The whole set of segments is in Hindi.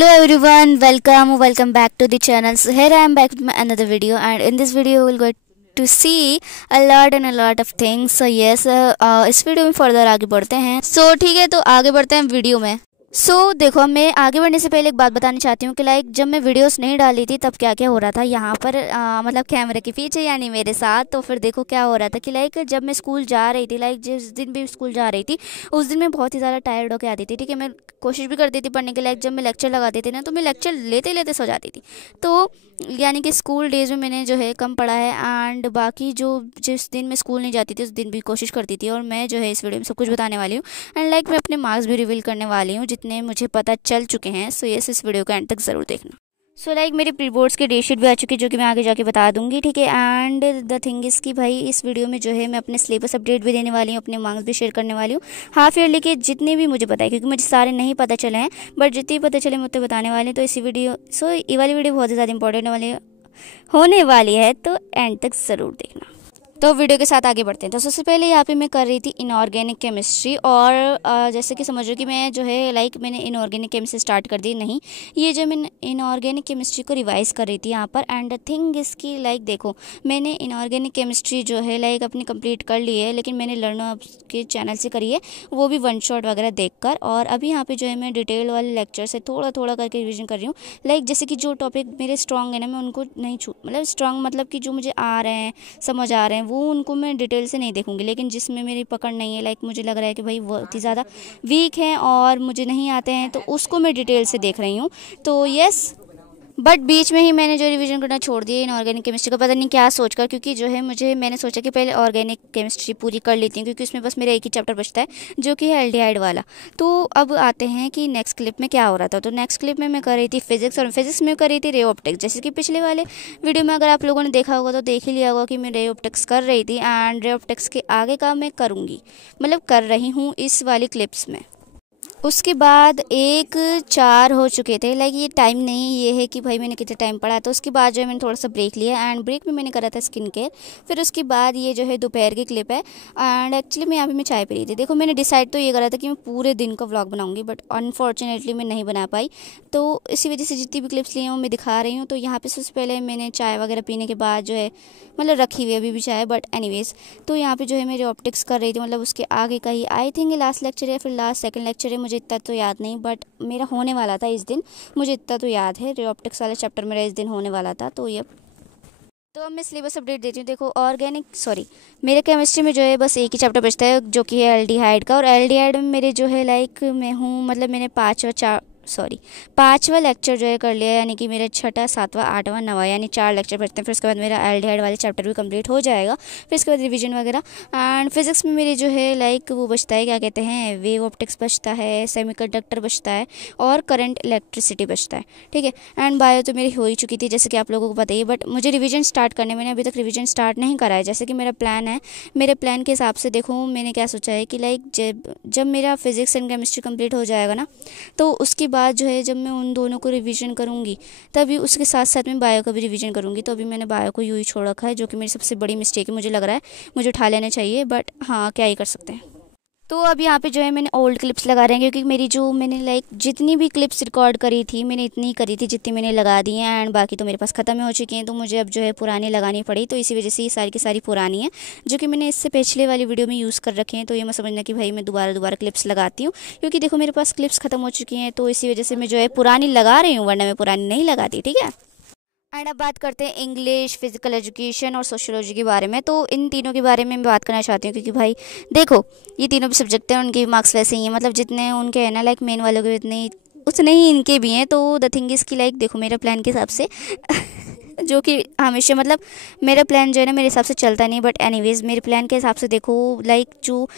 Hello everyone, welcome back to the channel. So here I am back with another video, and in this video we'll go to see a lot of things. So yes, इस वीडियो में फर्दर आगे बढ़ते हैं. So ठीक है, तो आगे बढ़ते हैं वीडियो में. देखो, मैं आगे बढ़ने से पहले एक बात बताना चाहती हूँ कि जब मैं वीडियोस नहीं डाली थी तब क्या क्या हो रहा था यहाँ पर, मतलब कैमरे के पीछे यानी मेरे साथ. तो फिर देखो क्या हो रहा था कि जब मैं स्कूल जा रही थी, जिस दिन भी स्कूल जा रही थी उस दिन मैं बहुत ही ज़्यादा टायर्ड होकर आती थी. ठीक है, मैं कोशिश भी करती थी पढ़ने के. जब मैं लेक्चर लगाती थी ना, तो मैं लेक्चर लेते लेते सो जाती थी. तो यानी कि स्कूल डेज़ में मैंने जो है कम पढ़ा है, एंड बाकी जिस दिन मैं स्कूल नहीं जाती थी उस दिन भी कोशिश करती थी. और मैं जो है इस वीडियो में सब कुछ बताने वाली हूँ, एंड मैं अपने मार्क्स भी रिवील करने वाली हूँ जितने मुझे पता चल चुके हैं. सो यस, इस वीडियो को एंड तक ज़रूर देखना. मेरे प्री बोर्ड्स की डेट शीट भी आ चुकी है, जो कि मैं आगे जाके बता दूंगी. ठीक है, एंड द थिंग इज़ कि भाई इस वीडियो में जो है मैं अपने सिलेबस अपडेट भी देने वाली हूँ, अपने मार्क्स भी शेयर करने वाली हूँ. हाफ ईयरली के जितने भी मुझे पता है, क्योंकि मुझे सारे नहीं पता चले हैं, बट जितने पता चले मैं उतने बताने वाली हूँ. तो इसी वीडियो ये वाली वीडियो बहुत ही ज़्यादा इंपॉर्टेंट होने वाली है, तो एंड तक ज़रूर देखना. तो वीडियो के साथ आगे बढ़ते हैं. तो सबसे पहले यहाँ पे मैं कर रही थी इनऑर्गेनिक केमिस्ट्री, और जैसे कि समझो कि मैं जो है मैंने इनऑर्गेनिक केमिस्ट्री स्टार्ट कर दी. नहीं, ये जो मैं इनऑर्गेनिक केमिस्ट्री को रिवाइज़ कर रही थी यहाँ पर. एंड द थिंग इसकी देखो, मैंने इनऑर्गेनिक केमिस्ट्री जो है अपनी कंप्लीट कर ली है, लेकिन मैंने लर्नो के चैनल से करी है, वो भी वन शॉट वगैरह देखकर. और अभी यहाँ पे जो है मैं डिटेल वाले लेक्चर से थोड़ा थोड़ा करके रिविजन कर रही हूँ. जैसे कि जो टॉपिक मेरे स्ट्रॉन्ग है ना, मैं उनको नहीं स्ट्रॉन्ग मतलब कि जो मुझे आ रहे हैं, समझ आ रहे हैं, वो उनको मैं डिटेल से नहीं देखूंगी. लेकिन जिसमें मेरी पकड़ नहीं है, मुझे लग रहा है कि भाई बहुत ही ज़्यादा वीक है और मुझे नहीं आते हैं, तो उसको मैं डिटेल से देख रही हूँ. तो यस, बट बीच में ही मैंने जो रिवीजन करना छोड़ दिया इनऑर्गेनिक केमिस्ट्री का, पता नहीं क्या सोचकर, क्योंकि जो है मैंने सोचा कि पहले ऑर्गेनिक केमिस्ट्री पूरी कर लेती हूँ, क्योंकि उसमें बस मेरा एक ही चैप्टर बचता है, जो कि है एल्डिहाइड वाला. तो अब आते हैं कि नेक्स्ट क्लिप में क्या हो रहा था. तो नेक्स्ट क्लिप में मैं कर रही थी फिजिक्स, और फिजिक्स में कर रही थी रे ऑप्टिक्स. जैसे कि पिछले वाले वीडियो में अगर आप लोगों ने देखा होगा तो देख ही लिया होगा कि मैं रे ऑप्टिक्स कर रही थी, एंड रे ऑप्टिक्स के आगे का मैं करूँगी, कर रही हूँ इस वाली क्लिप्स में. उसके बाद 1:04 हो चुके थे. ये टाइम नहीं, ये है कि भाई मैंने कितने टाइम पढ़ा. तो उसके बाद जो है मैंने थोड़ा सा ब्रेक लिया, एंड ब्रेक में मैंने करा था स्किन केयर. फिर उसके बाद ये जो है दोपहर की क्लिप है, एंड एक्चुअली मैं यहाँ पे मैं चाय पी रही थी. देखो, मैंने डिसाइड तो ये करा था कि मैं पूरे दिन का व्लॉग बनाऊंगी, बट अनफॉर्चुनेटली मैं नहीं बना पाई. तो इसी वजह से जितनी भी क्लिप्स ली हैं वो मैं दिखा रही हूँ. तो यहाँ पे सबसे पहले मैंने चाय वगैरह पीने के बाद जो है रखी हुई अभी भी चाय, बट एनीवेज. तो यहाँ पे जो है मेरी ऑप्टिक्स कर रही थी, उसके आगे का ही आई थिंक लास्ट लेक्चर है, फिर लास्ट सेकंड लेक्चर है, मुझे इतना तो याद नहीं, बट मेरा होने वाला था इस दिन, मुझे इतना तो याद है. रे ऑप्टिक्स वाले चैप्टर मेरा इस दिन होने वाला था. तो ये तो अब मैं सिलेबस अपडेट देती हूँ. देखो, मेरे केमिस्ट्री में जो है बस एक ही चैप्टर बचता है, जो कि है एल्डिहाइड का. और एल्डिहाइड में मेरे जो है मैं हूँ, मैंने पाँचवा लेक्चर जो है कर लिया, यानी कि मेरा 6वां 7वां 8वां 9वां यानी 4 लेक्चर बचते हैं. फिर उसके बाद मेरा एल्डिहाइड वाले चैप्टर भी कंप्लीट हो जाएगा. फिर उसके बाद रिवीजन वगैरह. एंड फिजिक्स में मेरे जो है वो बचता है, क्या कहते हैं, वेव ऑप्टिक्स बचता है, सेमीकंडक्टर बचता है, और करंट इलेक्ट्रिसिटी बचता है. ठीक है, एंड बायो तो मेरी हो ही चुकी थी, जैसे कि आप लोगों को पता ही है. बट मुझे रिविजन स्टार्ट करने, मैंने अभी तक रिविजन स्टार्ट नहीं करा है. जैसे कि मेरा प्लान है, मेरे प्लान के हिसाब से देखो मैंने क्या सोचा है कि जब मेरा फिजिक्स एंड केमिस्ट्री कंप्लीट हो जाएगा ना, तो उसके बाद जो है जब मैं उन दोनों को रिवीजन करूँगी, तभी उसके साथ साथ मैं बायो का भी रिवीजन करूँगी. तो अभी मैंने बायो को यूँ ही छोड़ रखा है, जो कि मेरी सबसे बड़ी मिस्टेक है. मुझे लग रहा है मुझे उठा लेना चाहिए, बट हाँ, क्या ही कर सकते हैं. तो अब यहाँ पे जो है मैंने ओल्ड क्लिप्स लगा रहे हैं, क्योंकि मेरी जो मैंने जितनी भी क्लिप्स रिकॉर्ड करी थी, मैंने इतनी करी थी जितनी मैंने लगा दी हैं, एंड बाकी तो मेरे पास ख़त्म हो चुकी हैं. तो मुझे अब जो है पुरानी लगानी पड़ी. तो इसी वजह से ये सारी की सारी पुरानी है, जो कि मैंने इससे पिछले वाली वीडियो में यूज़ कर रखे हैं. तो ये मैं समझना कि भाई मैं दोबारा क्लिप्स लगाती हूँ, क्योंकि देखो मेरे पास क्लिप्स ख़त्म हो चुकी हैं. तो इसी वजह से मैं जो है पुरानी लगा रही हूँ, वरना मैं पुरानी नहीं लगाती. ठीक है, एंड अब बात करते हैं इंग्लिश, फिजिकल एजुकेशन और सोशियोलॉजी के बारे में. तो इन तीनों के बारे में मैं बात करना चाहती हूँ, क्योंकि भाई देखो ये तीनों भी सब्जेक्ट हैं, उनके मार्क्स वैसे ही हैं, जितने उनके हैं ना मेन वालों के उतने ही इनके भी हैं. तो द थिंग इज़ कि देखो मेरा प्लान के हिसाब से जो कि हमेशा मेरा प्लान जो है ना मेरे हिसाब से चलता नहीं, बट एनीवेज मेरे प्लान के हिसाब से देखो जो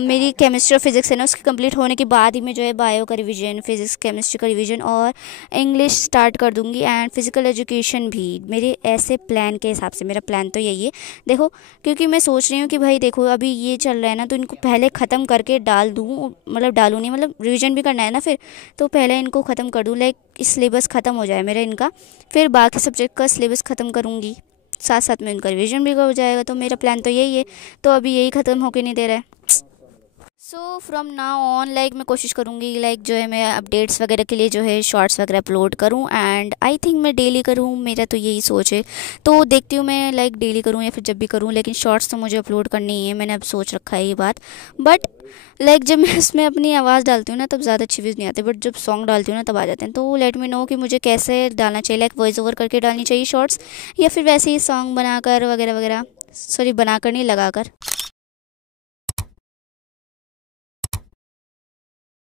मेरी केमिस्ट्री और फिजिक्स है ना, उसके कंप्लीट होने के बाद ही मैं जो है बायो का रिवीजन, फिजिक्स केमिस्ट्री का रिवीजन और इंग्लिश स्टार्ट कर दूंगी, एंड फिजिकल एजुकेशन भी मेरे ऐसे प्लान के हिसाब से. मेरा प्लान तो यही है देखो, क्योंकि मैं सोच रही हूँ कि भाई देखो अभी ये चल रहा है ना, तो इनको पहले ख़त्म करके डाल दूँ, डालूँ नहीं, रिवीजन भी करना है ना, फिर तो पहले इनको ख़त्म कर दूँ, सिलेबस ख़त्म हो जाए मेरा इनका, फिर बाकी सब्जेक्ट का सिलेबस ख़त्म करूँगी, साथ साथ में उनका रिवीजन भी हो जाएगा. तो मेरा प्लान तो यही है. तो अभी यही ख़त्म होके नहीं दे रहा है. So from now on like मैं कोशिश करूँगी लाइक जो है मैं अपडेट्स वगैरह के लिए जो है शॉर्ट्स वगैरह अपलोड करूँ, एंड आई थिंक मैं डेली करूँ, मेरा तो यही सोच है। तो देखती हूँ मैं लाइक डेली करूँ या फिर जब भी करूँ, लेकिन शॉर्ट्स तो मुझे अपलोड करनी ही है, मैंने अब सोच रखा है ये बात। बट लाइक जब मैं इसमें अपनी आवाज़ डालती हूँ ना तब ज़्यादा अच्छी व्यूज़ नहीं आते, बट जब सॉन्ग डालती हूँ ना तब आ जाते हैं। तो लेट मी नो कि मुझे कैसे डालना चाहिए, लाइक वॉइस ओवर करके डालनी चाहिए शॉर्ट्स, या फिर वैसे ही सॉन्ग बनाकर वगैरह वगैरह, सॉरी बनाकर नहीं लगाकर।